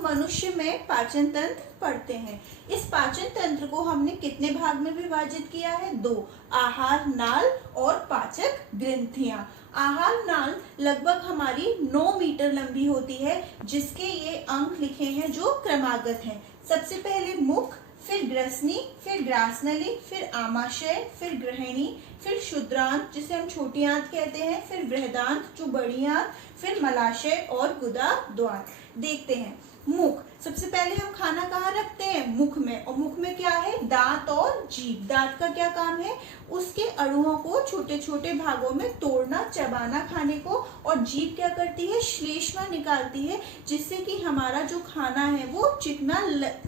हम मनुष्य में पाचन तंत्र पढ़ते हैं। इस पाचन तंत्र को हमने कितने भाग में विभाजित किया है? दो, आहार नाल और पाचक ग्रंथियां। आहार नाल लगभग हमारी 9 मीटर लंबी होती है, जिसके ये अंक लिखे हैं जो क्रमागत हैं। सबसे पहले मुख, फिर ग्रसनी, फिर ग्रासनली, फिर आमाशय, फिर ग्रहणी, फिर क्षुद्रांत जिसे हम छोटी आंत कहते हैं, फिर बृहदांत जो बड़ी आंत, फिर मलाशय और गुदा द्वार। देखते हैं। मुख, सबसे पहले हम खाना कहाँ रखते हैं? मुख में। और मुख में क्या है? दांत और जीभ। दांत का क्या काम है? उसके अणुओं को छोटे छोटे भागों में तोड़ना, चबाना खाने को। और जीभ क्या करती है? श्लेष्मा निकालती है, जिससे कि हमारा जो खाना है वो चिकना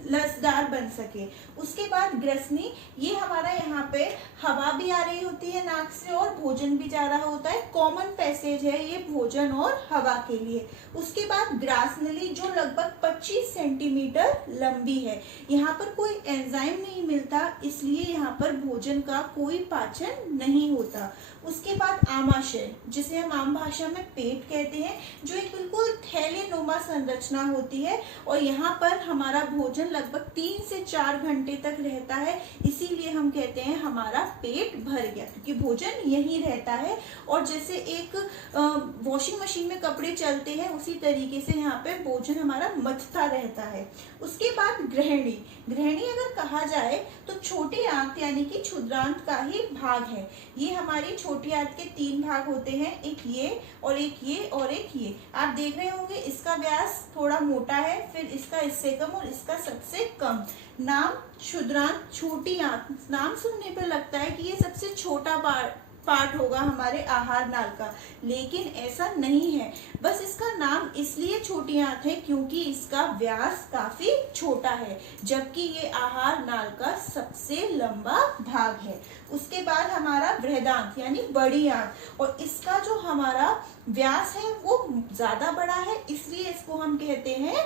लसदार बन सके। उसके बाद ग्रसनी, ये हमारा यहाँ पे हवा भी आ रही होती है नाक से और भोजन भी जा रहा होता है। कॉमन पैसेज है ये भोजन और हवा के लिए। उसके बाद ग्रासनली जो लगभग 25 सेंटीमीटर लंबी है। यहाँ पर कोई एंजाइम नहीं मिलता, इसलिए यहाँ पर भोजन का कोई पाचन नहीं होता। उसके बाद आमाशय, जिसे हम आम भाषा में पेट कहते हैं, जो एक बिल्कुल थैलेनुमा संरचना होती है और यहाँ पर हमारा भोजन लगभग 3 से 4 घंटे तक रहता है। इसीलिए हम कहते हैं हमारा पेट भर गया, क्योंकि भोजन यहीं रहता है। और जैसे एक वॉशिंग मशीन में कपड़े चलते हैं, उसी तरीके से यहाँ पे भोजन हमारा मथता रहता है। उसके बाद ग्रहणी। ग्रहणी अगर कहा जाए तो छोटी आंत यानी कि क्षुद्रांत का ही भाग है। ये हमारी छोटी आंत के 3 भाग होते हैं, एक ये और एक ये और एक ये। आप देख रहे होंगे इसका व्यास थोड़ा मोटा है, फिर इसका इससे कम और इसका सबसे कम। नाम क्षुद्रांत, छोटी आंत। नाम सुनने पर लगता है कि ये सबसे छोटा पार्ट होगा हमारे आहार नाल का, लेकिन ऐसा नहीं है। बस इसका नाम इसलिए छोटी आंत है क्योंकि इसका व्यास काफी छोटा है, जबकि ये आहार नाल का सबसे लंबा भाग है। उसके बाद हमारा बृहदांत यानी बड़ी आंत, और इसका जो हमारा व्यास है वो ज्यादा बड़ा है, इसलिए इसको हम कहते हैं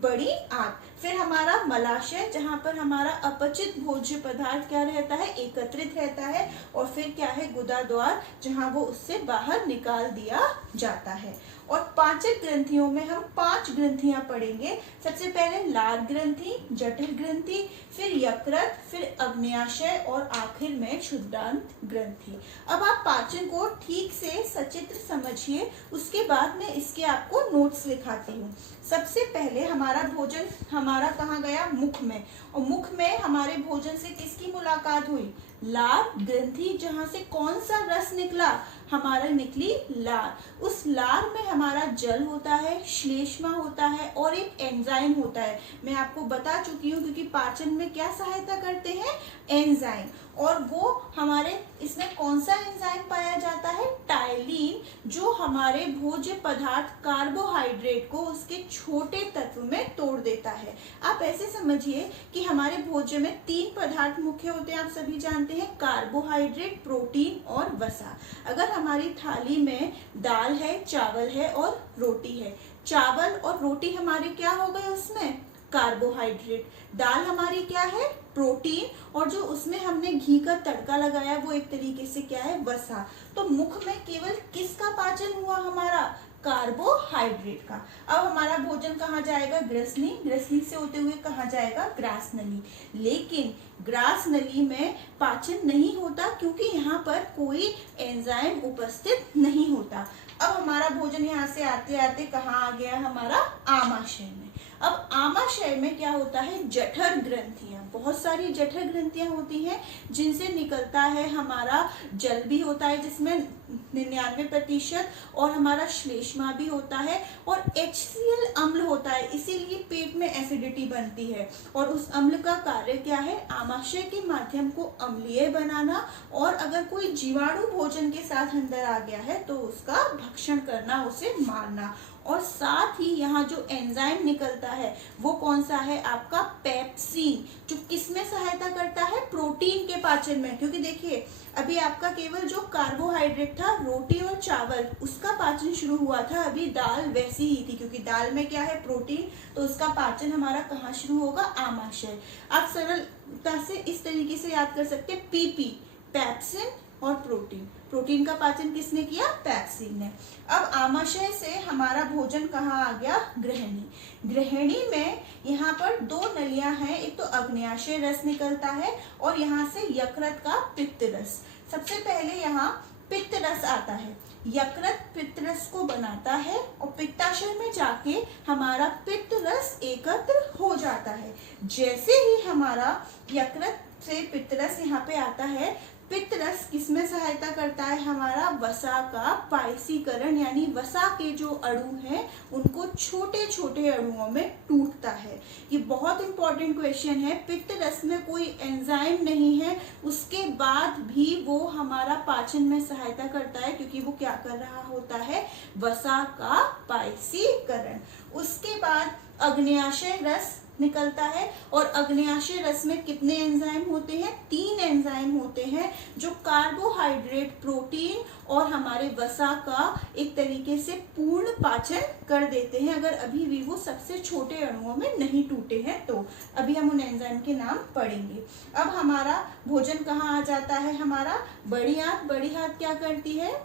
बड़ी आंत। फिर हमारा मलाशय, जहाँ पर हमारा अपचित भोज्य पदार्थ क्या रहता है? एकत्रित रहता है। और फिर क्या है? गुदा द्वार, जहाँ वो उससे बाहर निकाल दिया जाता है। और पाचक ग्रंथियों में हम 5 ग्रंथियां पढ़ेंगे। सबसे पहले लार ग्रंथि, जठर ग्रंथि, फिर यकृत, फिर अग्न्याशय और आखिर में क्षुद्रांत ग्रंथि। अब आप पाचन को ठीक से सचित्र समझिए, उसके बाद मैं इसके आपको नोट्स लिखाती हूँ। सबसे पहले हमारा भोजन हमारा कहाँ गया? मुख में। और मुख में हमारे भोजन से किसकी मुलाकात हुई? लार ग्रंथि, जहां से कौन सा रस निकला? हमारा निकली लार। उस लार में हमारा जल होता है, श्लेष्मा होता है और एक एंजाइम होता है। मैं आपको बता चुकी हूँ, क्योंकि पाचन में क्या सहायता करते हैं? एंजाइम। और वो हमारे इसमें कौन सा एंजाइम पाया जाता है? टाइलिन, जो हमारे भोज्य पदार्थ कार्बोहाइड्रेट को उसके छोटे तत्व में तोड़ देता है। आप ऐसे समझिए कि हमारे भोज्य में 3 पदार्थ मुख्य होते हैं, आप सभी जानते हैं, कार्बोहाइड्रेट, प्रोटीन और वसा। अगर हमारी थाली में दाल है, चावल है और रोटी है, चावल और रोटी हमारे क्या हो गए? उसमें कार्बोहाइड्रेट। दाल हमारी क्या है? प्रोटीन। और जो उसमें हमने घी का तड़का लगाया वो एक तरीके से क्या है? वसा। तो मुख में केवल किसका पाचन हुआ? हमारा कार्बोहाइड्रेट का। अब हमारा भोजन कहाँ जाएगा? ग्रसनी। ग्रसनी से होते हुए कहाँ जाएगा? ग्रासनली। लेकिन ग्रासनली में पाचन नहीं होता, क्योंकि यहाँ पर कोई एंजाइम उपस्थित नहीं होता। अब हमारा भोजन यहाँ से आते आते कहाँ आ गया? हमारा आमाशय में। अब आमाशय में क्या होता है? जठर ग्रंथियां। बहुत सारी जठर ग्रंथियां होती हैं, जिनसे निकलता है हमारा जल भी होता है, जिसमें 99% और हमारा श्लेष्मा भी होता है और HCl अम्ल होता है, इसीलिए पेट में एसिडिटी बनती है। और उस अम्ल का कार्य क्या है? आमाशय के माध्यम को अम्लीय बनाना, और अगर कोई जीवाणु भोजन के साथ अंदर आ गया है तो उसका भक्षण करना, उसे मारना। और साथ ही यहाँ जो एंजाइम निकलता है वो कौन सा है? आपका पेप्सिन, जो किसमें सहायता करता है? प्रोटीन के पाचन में। क्योंकि देखिए अभी आपका केवल जो कार्बोहाइड्रेट था, रोटी और चावल, उसका पाचन शुरू हुआ था। अभी दाल वैसी ही थी, क्योंकि दाल में क्या है? प्रोटीन। तो उसका पाचन हमारा कहाँ शुरू होगा? आमाशय। आप सरलता से इस तरीके से याद कर सकते हैं, PP पेप्सिन, और प्रोटीन। प्रोटीन का पाचन किसने किया? पैप्सिन ने। अब आमाशय से हमारा भोजन कहाँ आ गया? ग्रहणी। ग्रहणी में यहाँ पर दो नलियां हैं, एक तो अग्न्याशय रस निकलता है और यहाँ से यकृत का पित्त रस। सबसे पहले यहाँ पित्त रस आता है, यकृत पित्त रस को बनाता है और पित्ताशय में जाके हमारा पित्त रस एकत्र हो जाता है। जैसे ही हमारा यकृत से पित्त रस यहाँ पे आता है, पित्त रस किसमें सहायता करता है? हमारा वसा का पायसीकरण, यानी वसा के जो अणु हैं उनको छोटे छोटे अणुओं में टूटता है। ये बहुत इंपॉर्टेंट क्वेश्चन है। पित्त रस में कोई एंजाइम नहीं है, उसके बाद भी वो हमारा पाचन में सहायता करता है, क्योंकि वो क्या कर रहा होता है? वसा का पायसीकरण। उसके बाद अग्न्याशय रस निकलता है और अग्न्याशय रस में कितने एंजाइम होते हैं? 3 एंजाइम होते हैं जो कार्बोहाइड्रेट, प्रोटीन और हमारे वसा का एक तरीके से पूर्ण पाचन कर देते हैं, अगर अभी भी वो सबसे छोटे अणुओं में नहीं टूटे हैं तो। अभी हम उन एंजाइम के नाम पढ़ेंगे। अब हमारा भोजन कहाँ आ जाता है? हमारा बड़ी आंत। बड़ी आंत क्या करती है?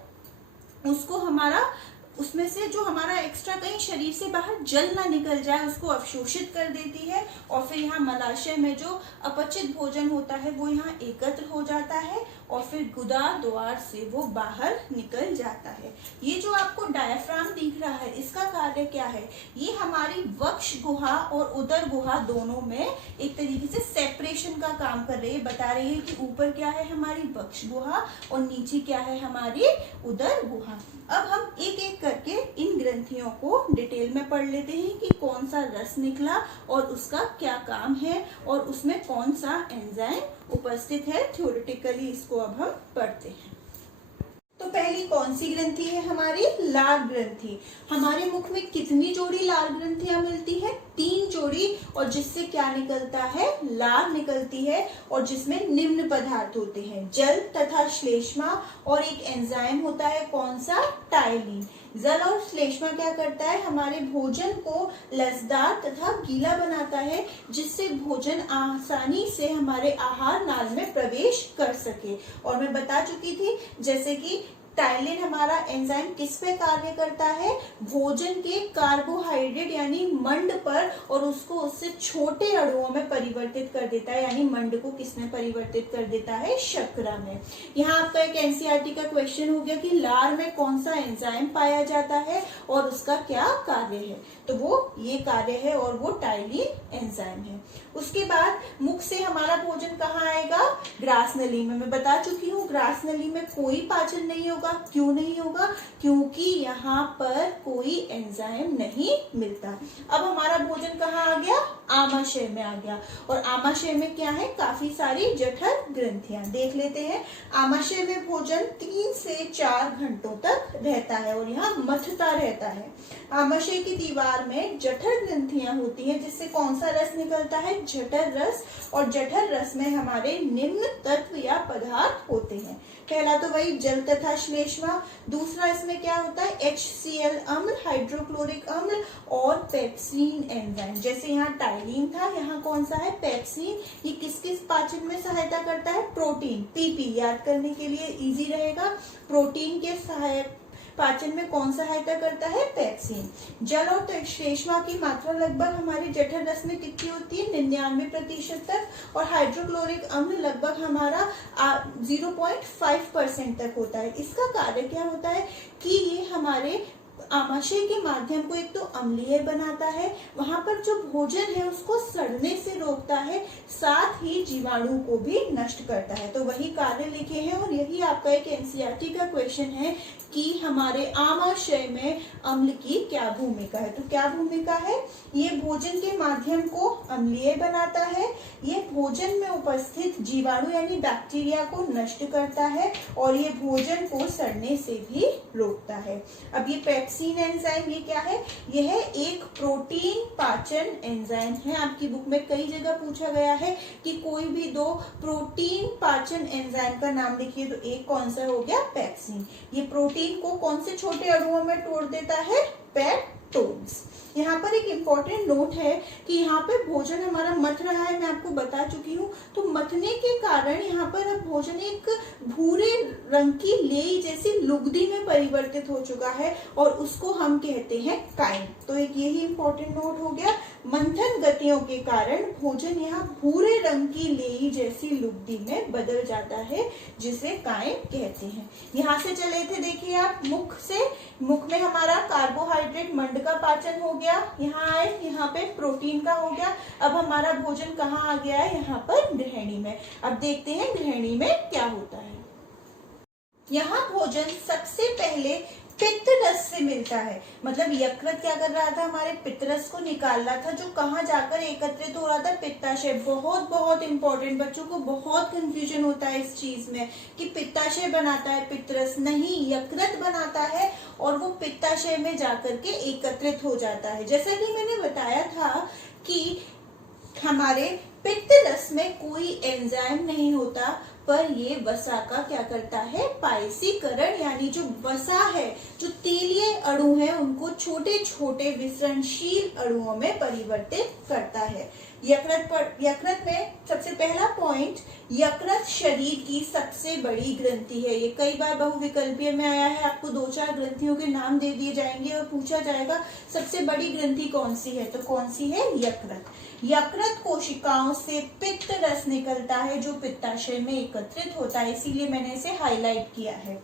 उसको हमारा उसमें से जो हमारा एक्स्ट्रा कहीं शरीर से बाहर जल ना निकल जाए उसको अवशोषित कर देती है और फिर यहाँ मलाशय में जो अपचित भोजन होता है वो यहाँ एकत्र हो जाता है और फिर गुदा द्वार से वो बाहर निकल जाता है। ये जो आपको डायफ्राम दिख रहा है, इसका कार्य क्या है? ये हमारी वक्ष गुहा और उदर गुहा दोनों में एक तरीके से सेपरेशन का काम कर रही है। बता रही है कि ऊपर क्या है? हमारी वक्ष गुहा और नीचे क्या है? हमारी उदर गुहा। अब हम एक एक करके इन ग्रंथियों को डिटेल में पढ़ लेते हैं कि कौन सा रस निकला और उसका क्या काम है और उसमें कौन सा एंजाइम उपस्थित है। थ्योरेटिकली इसको अब हम पढ़ते हैं। तो पहली कौन सी ग्रंथि है? हमारी लार ग्रंथि। हमारे मुख में कितनी जोड़ी लार ग्रंथियां मिलती है? 3 जोड़ी, और जिससे क्या निकलता है? लार निकलती है और जिसमें निम्न पदार्थ होते हैं, जल तथा श्लेष्मा और एक एंजाइम होता है, कौन सा? टाइलिन। जल और श्लेष्मा क्या करता है? हमारे भोजन को लसदार तथा गीला बनाता है, जिससे भोजन आसानी से हमारे आहार नाल में प्रवेश कर सके। और मैं बता चुकी थी जैसे कि टाइलिन हमारा एंजाइम किस पे कार्य करता है? भोजन के कार्बोहाइड्रेट यानी मंड पर, और उसको उससे छोटे अणुओं में परिवर्तित कर देता है, यानी मंड को किसमें परिवर्तित कर देता है? शर्करा में। यहाँ आपका एक एनसीईआरटी का क्वेश्चन हो गया कि लार में कौन सा एंजाइम पाया जाता है और उसका क्या कार्य है? तो वो ये कार्य है और वो टाइलिन एंजाइम है। उसके बाद मुख से हमारा भोजन कहाँ आएगा? ग्रास नली में। मैं बता चुकी हूँ ग्रास नली में कोई पाचन नहीं होगा। क्यों नहीं होगा? क्योंकि यहाँ पर कोई एंजाइम नहीं मिलता। अब हमारा भोजन कहाँ आ गया? आमाशय में आ गया। और आमाशय में क्या है? काफी सारी जठर ग्रंथियां। देख लेते हैं। आमाशय में भोजन 3 से 4 घंटों तक रहता है और यहाँ मथता रहता है। आमाशय की दीवार में जठर ग्रंथियां होती हैं, जिससे कौन सा रस निकलता है? जठर रस। और जठर रस में हमारे निम्न तत्व या पदार्थ होते हैं। पहला तो वही जल तथा श्लेष्मा। दूसरा इसमें क्या होता है? HCl अम्ल, हाइड्रोक्लोरिक अम्ल और पेप्सिन एंजाइम। जैसे यहाँ टाइलिन था, यहाँ कौन सा है? पेप्सिन। ये किस किस पाचन में सहायता करता है? प्रोटीन। PP याद करने के लिए इजी रहेगा। प्रोटीन के सहायक पाचन में कौन सहायता करता है? पेप्सिन। जल और श्लेष्मा की मात्रा लगभग हमारे जठर रस में कितनी होती है? 99% तक। और हाइड्रोक्लोरिक अम्ल लगभग हमारा 0.5% तक होता है। इसका कार्य क्या होता है कि ये हमारे आमाशय के माध्यम को एक तो अम्लीय बनाता है, वहां पर जो भोजन है उसको सड़ने से रोकता है, साथ ही जीवाणु को भी नष्ट करता है। तो वही कार्य लिखे हैं और यही आपका एक एनसीईआरटी का क्वेश्चन है कि हमारे आमाशय में अम्ल की क्या भूमिका है। तो क्या भूमिका है? ये भोजन के माध्यम को अम्लीय बनाता है, ये भोजन में उपस्थित जीवाणु यानी बैक्टीरिया को नष्ट करता है और ये भोजन को सड़ने से भी रोकता है। अब ये पेप्सिन एंजाइम ये क्या है? यह एक प्रोटीन पाचन एंजाइम है। आपकी बुक में कई जगह पूछा गया है कि कोई भी 2 प्रोटीन पाचन एंजाइम का नाम लिखिए, तो एक कौन सा हो गया? पेप्सिन। ये प्रोटीन को कौन से छोटे अणुओं में तोड़ देता है? टोन्स। यहाँ पर एक इम्पॉर्टेंट नोट है कि यहाँ पे भोजन हमारा मथ रहा है, मैं आपको बता चुकी हूँ। तो मथने के कारण यहाँ पर अब भोजन एक भूरे रंग की लेई जैसी लुगदी में परिवर्तित हो चुका है और उसको हम कहते हैं काइम। तो एक यही इम्पोर्टेंट नोट हो गया। मंथन गतियों के कारण भोजन यहाँ भूरे रंग की लेई जैसी लुगदी में बदल जाता है, जिसे काइम कहते हैं। यहाँ से चले थे, देखिए आप, मुख से। मुख में हमारा कार्बोहाइड्रेट मंड का पाचन हो गया, यहाँ आए, यहाँ पे प्रोटीन का हो गया। अब हमारा भोजन कहाँ आ गया है, यहाँ पर गृहिणी में। अब देखते हैं गृहिणी में क्या होता है। यहाँ भोजन सबसे पहले पित्त रस से मिलता है, मतलब यकृत क्या कर रहा था, हमारे पित्त रस को निकाल रहा था, जो कहाँ जाकर एकत्रित हो रहा था, पित्ताशय। बहुत बहुत इंपॉर्टेंट, बच्चों को बहुत कंफ्यूजन होता है इस चीज में कि पित्ताशय बनाता है पित्त रस, नहीं, यकृत बनाता है और वो पित्ताशय में जाकर के एकत्रित हो जाता है। जैसा कि मैंने बताया था कि हमारे पित्त रस में कोई एंजाइम नहीं होता, पर ये वसा का क्या करता है, पायसीकरण, यानी जो वसा है, जो तेलीय अणु है, उनको छोटे छोटे विसरणशील अणुओं में परिवर्तित करता है। यकृत में सबसे पहला पॉइंट, यकृत शरीर की सबसे बड़ी ग्रंथि है। ये कई बार बहुविकल्पीय में आया है, आपको 2-4 ग्रंथियों के नाम दे दिए जाएंगे और पूछा जाएगा सबसे बड़ी ग्रंथि कौन सी है, तो कौन सी है, यकृत। यकृत कोशिकाओं से पित्त रस निकलता है जो पित्ताशय में एकत्रित होता है, इसीलिए मैंने इसे हाईलाइट किया है।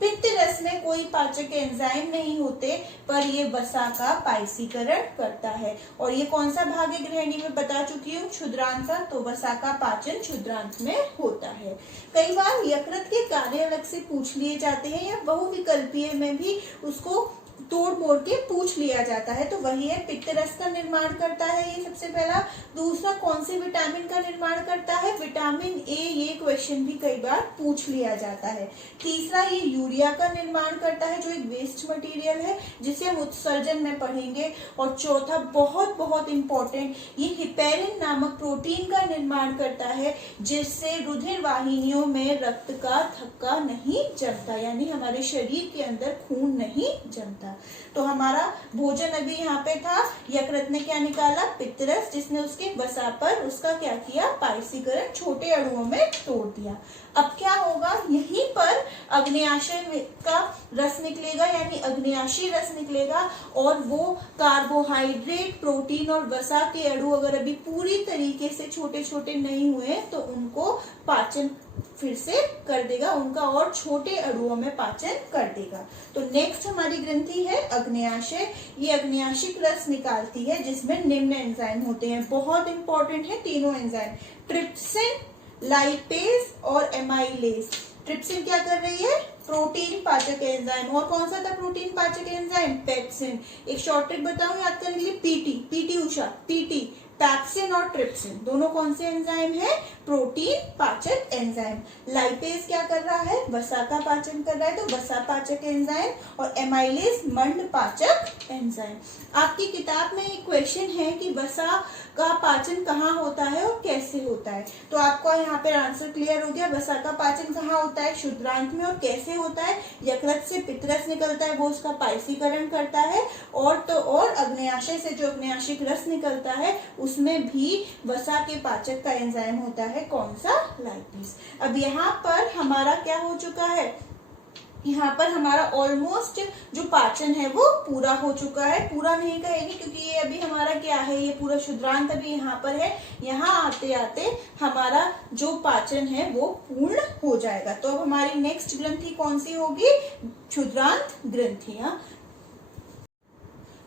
पित्त रस में कोई पाचक एंजाइम नहीं होते, पर ये वसा का पायसीकरण करता है। और ये कौन सा भाग है गृहिणी में, बता चुकी हूँ, क्षुद्रांत का। तो वसा का पाचन क्षुद्रांत में होता है। कई बार यकृत के कार्य अलग से पूछ लिए जाते हैं या बहुविकल्पीय में भी उसको तोड़ मोड़ के पूछ लिया जाता है। तो वही है, पित्त रस का निर्माण करता है ये सबसे पहला। दूसरा, कौन से विटामिन का निर्माण करता है, विटामिन ए, ये क्वेश्चन भी कई बार पूछ लिया जाता है। तीसरा, ये यूरिया का निर्माण करता है, जो एक वेस्ट मटेरियल है जिसे हम उत्सर्जन में पढ़ेंगे। और चौथा, बहुत बहुत इंपॉर्टेंट, ये हिपेरिन नामक प्रोटीन का निर्माण करता है, जिससे रुधिर वाहिनियों में रक्त का थक्का नहीं जमता, यानी हमारे शरीर के अंदर खून नहीं जमता। तो हमारा भोजन अभी यहाँ पे था, यकृत ने क्या निकाला, पित्त रस, जिसने उसके वसा पर उसका क्या किया, पायसीकरण, छोटे अणुओं में तोड़ दिया। अब क्या होगा, यहीं पर अग्न्याशय का रस निकलेगा, यानी अग्न्याशी रस निकलेगा, और वो कार्बोहाइड्रेट, प्रोटीन और वसा के अणु अगर अभी पूरी तरीके से छोटे छोटे नहीं हुए तो उनको पाचन फिर से कर देगा, उनका और छोटे अणुओं में पाचन कर देगा। तो नेक्स्ट हमारी ग्रंथि है अग्न्याशय। ये अग्न्याशिक रस निकालती है, जिसमें निम्न एंजाइम होते हैं, बहुत इंपॉर्टेंट है तीनों एंजाइम, ट्रिप्सिन, लाइपेज और एमाइलेज। ट्रिप्सिन क्या कर रही है, प्रोटीन पाचक एंजाइम। और कौन सा था प्रोटीन पाचक एंजाइम, पेप्सिन। एक शॉर्ट ट्रिक बताऊं याद करने के लिए, पीटी उषा, पीटी, पैक्सिन और ट्रिप्सिन दोनों कौन से एंजाइम है, प्रोटीन पाचक एंजाइम। लाइपेज क्या कर रहा है, वसा का पाचन कर रहा है, तो वसा पाचक एंजाइम। और एमाइलेज मंड पाचक एंजाइम। आपकी किताब में एक क्वेश्चन है कि वसा का पाचन कहाँ होता है और कैसे होता है, तो आपको यहाँ पे आंसर क्लियर हो गया। वसा का पाचन कहाँ होता है, क्षुद्रांत में। और कैसे होता है, यकृत से पित्त रस निकलता है, वो उसका पायसीकरण करता है। और अग्न्याशय से जो अग्न्याशिक रस निकलता है उसमें भी वसा के पाचक का एंजाइम होता है, कौन सा, लाइपेज। अब यहाँ पर हमारा क्या हो चुका है, यहाँ पर हमारा ऑलमोस्ट जो पाचन है वो पूरा हो चुका है। पूरा नहीं कहेंगे क्योंकि ये अभी हमारा क्या है, ये पूरा क्षुद्रांत अभी यहाँ पर है। यहाँ आते आते हमारा जो पाचन है वो पूर्ण हो जाएगा। तो अब हमारी नेक्स्ट ग्रंथि कौन सी होगी, क्षुद्रांत ग्रंथियां।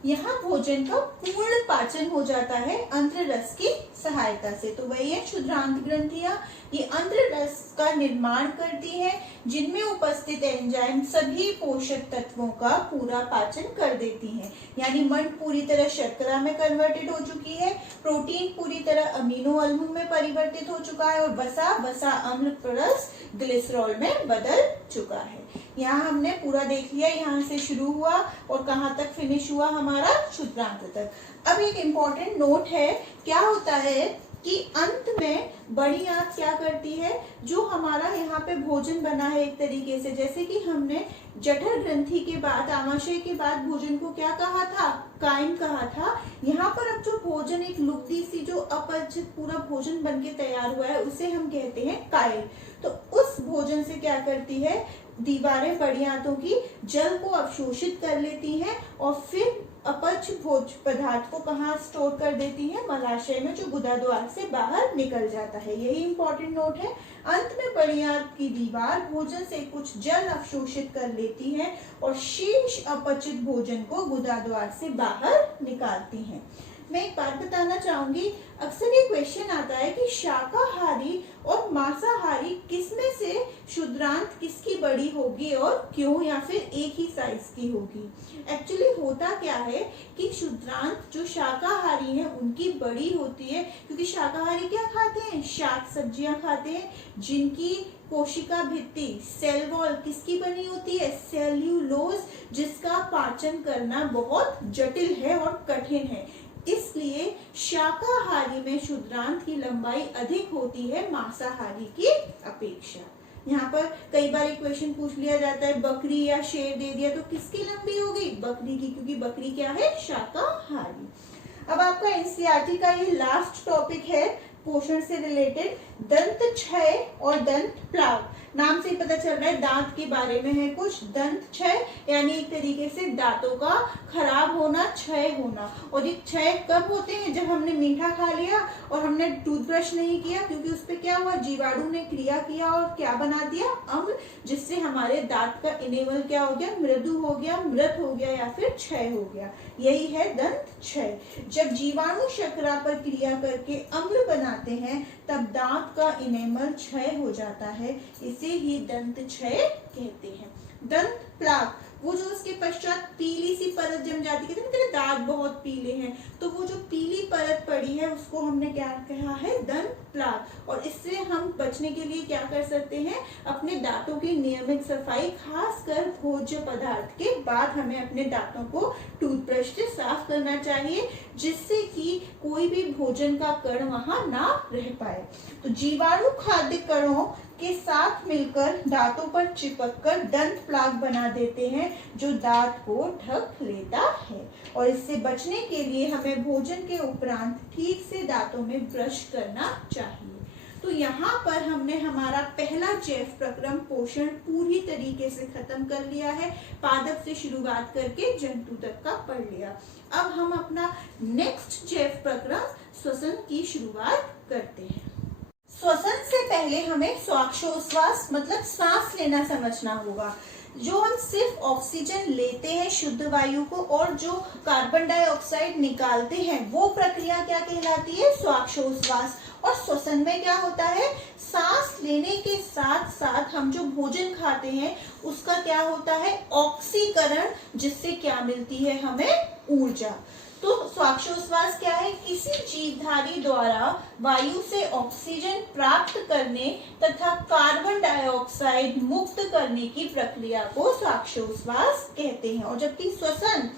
यहाँ भोजन का पूर्ण पाचन हो जाता है अंत्र रस की सहायता से। तो वही है क्षुद्रांत ग्रंथियां। ये अंत्र रस का निर्माण करती है, जिनमें उपस्थित एंजाइम सभी पोषक तत्वों का पूरा पाचन कर देती हैं। यानी मंड पूरी तरह शर्करा में कन्वर्टेड हो चुकी है, प्रोटीन पूरी तरह अमीनो अम्ल में परिवर्तित हो चुका है, और वसा अम्ल प्लस ग्लिसरॉल में बदल चुका है। यहाँ हमने पूरा देख लिया, यहाँ से शुरू हुआ और कहाँ तक फिनिश हुआ हमारा, क्षुद्रांत तक। अब एक इम्पॉर्टेंट नोट है, क्या होता है कि अंत में बड़ी आंत क्या करती है, जो हमारा यहाँ पे भोजन बना है एक तरीके से, जैसे कि हमने जठर ग्रंथि के बाद, आमाशय के बाद भोजन को क्या कहा था, कायम कहा था। यहाँ पर अब जो भोजन, एक लुप्ती सी जो अपचित पूरा भोजन बनके तैयार हुआ है, उसे हम कहते हैं कायल। तो उस भोजन से क्या करती है, दीवारें बड़ी आंतों की जल को अवशोषित कर लेती हैं और फिर अपच भोज पदार्थ को कहाँ स्टोर कर देती है, मलाशय में, जो गुदा द्वार से बाहर निकल जाता है। यही इंपॉर्टेंट नोट है। अंत में बड़ी आंत की दीवार भोजन से कुछ जल अवशोषित कर लेती है और शेष अपचित भोजन को गुदा द्वार से बाहर निकालती है। मैं एक बात बताना चाहूंगी, अक्सर ये क्वेश्चन आता है कि शाकाहारी और मांसाहारी किसमें से क्षुद्रांत किसकी बड़ी होगी और क्यों, या फिर एक ही साइज की होगी। एक्चुअली होता क्या है कि क्षुद्रांत जो शाकाहारी हैं उनकी बड़ी होती है, क्योंकि शाकाहारी क्या खाते हैं, शाक सब्जियां खाते हैं, जिनकी कोशिका भित्ति, सेल वॉल किसकी बनी होती है, सेल्यूलोज, जिसका पाचन करना बहुत जटिल है और कठिन है। इसलिए शाकाहारी में क्षुद्रांत की लंबाई अधिक होती है मांसाहारी की अपेक्षा। यहाँ पर कई बार एक क्वेश्चन पूछ लिया जाता है, बकरी या शेर दे दिया तो किसकी लंबी होगी, बकरी की, क्योंकि बकरी क्या है, शाकाहारी। अब आपका एनसीईआरटी का ये लास्ट टॉपिक है पोषण से रिलेटेड, दंत क्षय और दंत प्लाव। नाम से ही पता चल रहा है दांत के बारे में है कुछ। दंत क्षय यानी एक तरीके से दांतों का खराब होना, क्षय होना। और ये क्षय कब होते हैं, जब हमने मीठा खा लिया और हमने टूथब्रश नहीं किया, क्योंकि उस पर क्या हुआ, जीवाणु ने क्रिया किया और क्या बना दिया, अम्ल, जिससे हमारे दांत का इनेवल क्या हो गया, मृदु हो गया, मृत हो गया या फिर क्षय हो गया। यही है दंत क्षय। जब जीवाणु शर्करा पर क्रिया करके अम्ल बनाते हैं तब दांत का इनेमल क्षय हो जाता है, इसे ही दंत क्षय कहते हैं। दंत प्लाक, वो जो उसके पश्चात पीली सी परत जम जाती है, कहते हैं तेरे दांत बहुत पीले हैं, तो वो जो पीली परत पड़ी है उसको हमने क्या कहा है, दंत प्लाक। और इससे हम बचने के लिए क्या कर सकते हैं, अपने दांतों की नियमित सफाई, खासकर भोज्य पदार्थ के बाद हमें अपने दांतों को टूथब्रश से साफ करना चाहिए, जिससे कि कोई भी भोजन का कण वहां ना रह पाए। तो जीवाणु खाद्य कणों के साथ मिलकर दांतों पर चिपककर दंत प्लाक बना देते हैं, जो दांत को ढक लेता है। और इससे बचने के लिए हमें भोजन के उपरांत ठीक से दांतों में ब्रश करना चाहिए। तो यहाँ पर हमने हमारा पहला जैव प्रक्रम पोषण पूरी तरीके से खत्म कर लिया है। पादप से शुरुआत करके जंतु तक का पढ़ लिया। अब हम अपना नेक्स्ट जैव प्रक्रम श्वसन की शुरुआत करते हैं। श्वसन से पहले हमें श्वासोच्छ्वास मतलब सांस लेना समझना होगा। जो हम सिर्फ ऑक्सीजन लेते हैं शुद्ध वायु को और जो कार्बन डाइऑक्साइड निकालते हैं, वो प्रक्रिया क्या कहलाती है, श्वासोच्छ्वास। और श्वसन में क्या होता है, सांस लेने के साथ साथ हम जो भोजन खाते हैं उसका क्या होता है, ऑक्सीकरण, जिससे क्या मिलती है हमें, ऊर्जा। तो श्वासोच्छ्वास क्या है, किसी जीवधारी द्वारा वायु से ऑक्सीजन प्राप्त करने तथा कार्बन डाइऑक्साइड मुक्त करने की प्रक्रिया को श्वासोच्छ्वास कहते हैं। और जबकि श्वसन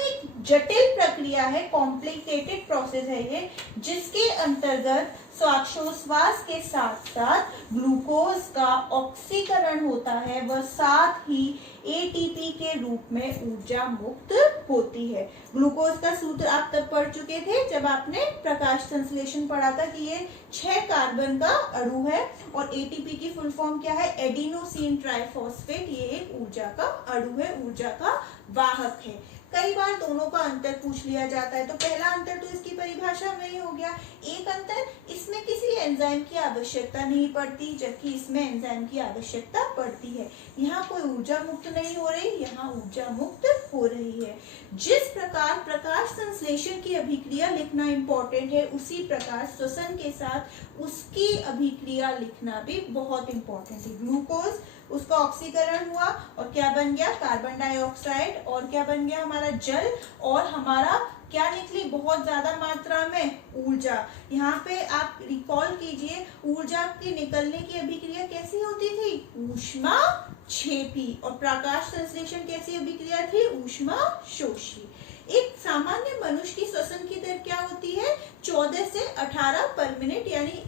एक जटिल प्रक्रिया है, कॉम्प्लिकेटेड प्रोसेस है ये, जिसके अंतर्गत श्वासोच्छ्वास के साथ साथ ग्लूकोज का ऑक्सीकरण होता है, वह साथ ही एटीपी के रूप में ऊर्जा मुक्त होती है। ग्लूकोज का सूत्र आप तब पढ़ चुके थे जब आपने प्रकाश संश्लेषण पढ़ा था कि ये 6 कार्बन का अणु है और एटीपी की फुल फॉर्म क्या है, एडिनोसिन ट्राइफॉस्फेट। ये एक ऊर्जा का अणु है, ऊर्जा का वाहक है। कई बार दोनों का अंतर पूछ लिया जाता है, तो पहला अंतर तो इसकी परिभाषा में ही हो गया। एक अंतर, इसमें किसी एंजाइम की आवश्यकता नहीं पड़ती, जबकि इसमें एंजाइम की आवश्यकता पड़ती है। यहाँ कोई ऊर्जा मुक्त नहीं हो रही, यहाँ ऊर्जा मुक्त हो रही है। जिस प्रकार प्रकाश संश्लेषण की अभिक्रिया लिखना इंपॉर्टेंट है, उसी प्रकार श्वसन के साथ उसकी अभिक्रिया लिखना भी बहुत इंपॉर्टेंट है। ग्लूकोज, उसका ऑक्सीकरण हुआ और क्या बन गया, कार्बन डाइऑक्साइड, और क्या बन गया हमारा जल, और हमारा क्या निकली बहुत ज्यादा मात्रा में ऊर्जा। यहाँ पे आप रिकॉल कीजिए, ऊर्जा के निकलने की अभिक्रिया कैसी होती थी, ऊष्माक्षेपी, और प्रकाश संश्लेषण कैसी अभिक्रिया थी, ऊष्माशोषी। एक सामान्य मनुष्य की श्वसन की दर क्या होती है, 24 14 से 18 पर मिनट, यानी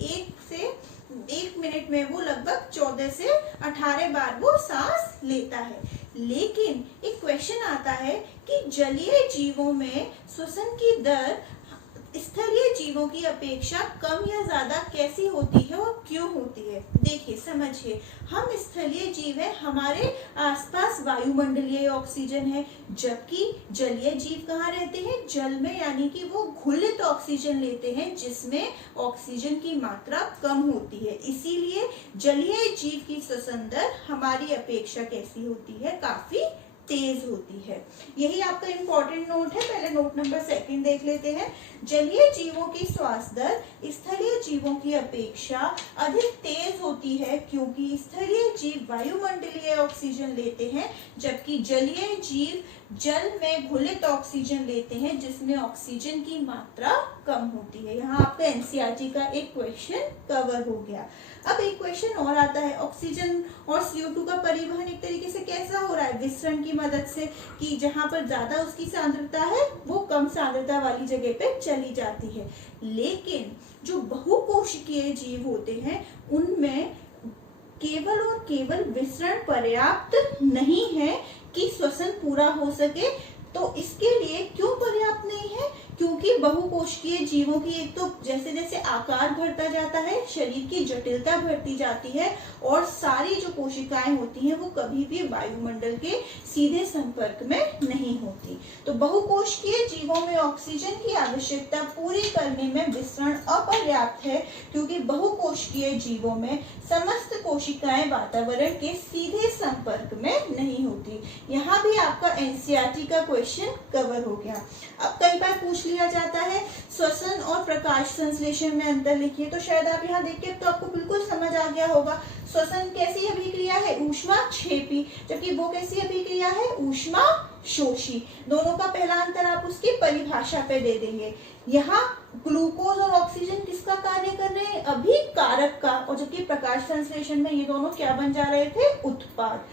1 मिनट में वो लगभग 14 से 18 बार वो सांस लेता है। लेकिन एक क्वेश्चन आता है कि जलीय जीवों में श्वसन की दर स्थलीय जीवों की अपेक्षा कम या ज्यादा कैसी होती है और क्यों होती है। देखिए समझिए, हम स्थलीय जीव है, हमारे आसपास वायुमंडलीय ऑक्सीजन है, जबकि जलीय जीव कहाँ रहते हैं, जल में, यानी कि वो घुलित ऑक्सीजन लेते हैं जिसमें ऑक्सीजन की मात्रा कम होती है। इसीलिए जलीय जीव की श्वसन दर हमारी अपेक्षा कैसी होती है, काफी तेज होती है। यही आपका इंपॉर्टेंट नोट है। पहले नोट नंबर 2 देख लेते हैं। जलीय जीवों की श्वास दर स्थलीय जीवों की अपेक्षा अधिक तेज होती है क्योंकि स्थलीय जीव वायुमंडलीय ऑक्सीजन लेते हैं, जबकि जलीय जीव जल में घुलित ऑक्सीजन लेते हैं जिसमें ऑक्सीजन की मात्रा कम होती है। यहाँ आपका एनसीईआरटी का एक क्वेश्चन कवर हो गया। अब एक क्वेश्चन और आता है, ऑक्सीजन और CO2 का परिवहन एक तरीके से कैसा हो रहा है, विसरण की मदद से, कि जहां पर ज्यादा उसकी सांद्रता है वो कम सांद्रता वाली जगह पे चली जाती है। लेकिन जो बहुकोशिकीय जीव होते हैं उनमें केवल और केवल विसरण पर्याप्त नहीं है कि श्वसन पूरा हो सके। तो इसके लिए क्यों पर्याप्त नहीं है, क्योंकि बहुकोशिकीय जीवों की एक तो जैसे जैसे आकार बढ़ता जाता है, शरीर की जटिलता बढ़ती जाती है और सारी जो कोशिकाएं होती हैं वो कभी भी वायुमंडल के सीधे संपर्क में नहीं होती। तो बहुकोशिकीय जीवों में ऑक्सीजन की आवश्यकता पूरी करने में विसरण अपर्याप्त है, क्योंकि बहुकोशिकीय जीवों में समस्त कोशिकाएं वातावरण के सीधे संपर्क में नहीं होती। यहाँ भी आपका एनसीईआरटी का क्वेश्चन कवर हो गया। अब कई बार पूछ लिया जाता है श्वसन और प्रकाश संश्लेषण में अंतर लिखिए, तो शायद आप यहाँ देखिए तो आपको बिल्कुल समझ आ गया होगा। श्वसन कैसी अभिक्रिया है, ऊष्माक्षेपी, जबकि वो कैसी अभिक्रिया है, ऊष्मा शोषी। दोनों का पहला अंतर आप उसकी परिभाषा पे दे देंगे। यहाँ ग्लूकोज और ऑक्सीजन किसका कार्य कर रहे हैं, अभिकारक का, और जबकि प्रकाश संश्लेषण में ये दोनों क्या बन जा रहे थे, उत्पाद।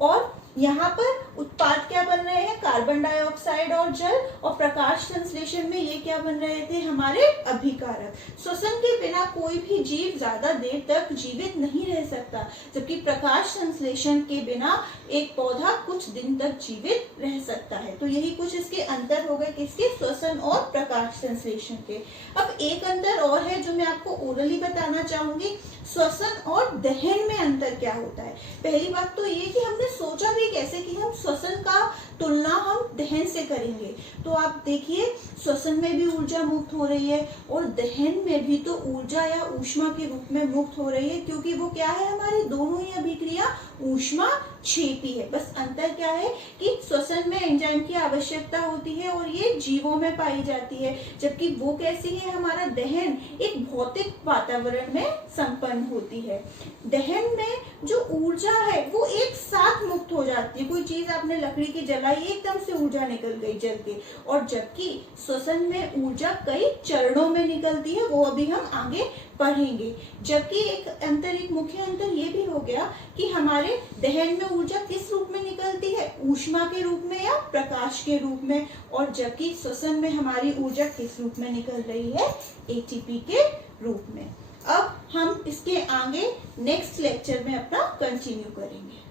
और यहाँ पर उत्पाद क्या बन रहे हैं, कार्बन डाइऑक्साइड और जल, और प्रकाश संश्लेषण में ये क्या बन रहे थे, हमारे अभिकारक। श्वसन के बिना कोई भी जीव ज्यादा देर तक जीवित नहीं रह सकता, जबकि प्रकाश संश्लेषण के बिना एक पौधा कुछ दिन तक जीवित रह सकता है। तो यही कुछ इसके अंतर हो गए, किसके, श्वसन और प्रकाश संश्लेषण के। अब एक अंतर और है जो मैं आपको ओरली बताना चाहूंगी, श्वसन और दहन में अंतर क्या होता है। पहली बात तो ये कि हमने सोचा भी कैसे कि हम श्वसन का तुलना हम दहन से करेंगे। तो आप देखिए, श्वसन में भी ऊर्जा मुक्त हो रही है और दहन में भी तो ऊर्जा या ऊष्मा के रूप में मुक्त हो रही है, क्योंकि वो क्या है, हमारी दोनों ही अभिक्रिया ऊष्मा क्षेपी है। बस अंतर क्या है कि श्वसन में एंजाइम की आवश्यकता होती है और ये जीवों में पाई जाती है, जबकि वो कैसी है, हमारा दहन एक भौतिक वातावरण में संपन्न होती है। दहन में जो ऊर्जा है वो एक साथ मुक्त हो जाती है। कोई चीज आपने लकड़ी की जलाई, एकदम से ऊर्जा निकल गई जल के, और जबकि श्वसन में ऊर्जा कई चरणों में निकलती है, वो अभी हम आगे पढ़ेंगे। जबकि एक मुख्य अंतर ये भी हो गया कि हमारे दहन में ऊर्जा किस रूप में निकलती है, ऊष्मा के रूप में या प्रकाश के रूप में, और जबकि श्वसन में हमारी ऊर्जा किस रूप में निकल रही है, एटीपी के रूप में। अब हम इसके आगे नेक्स्ट लेक्चर में अपना कंटिन्यू करेंगे।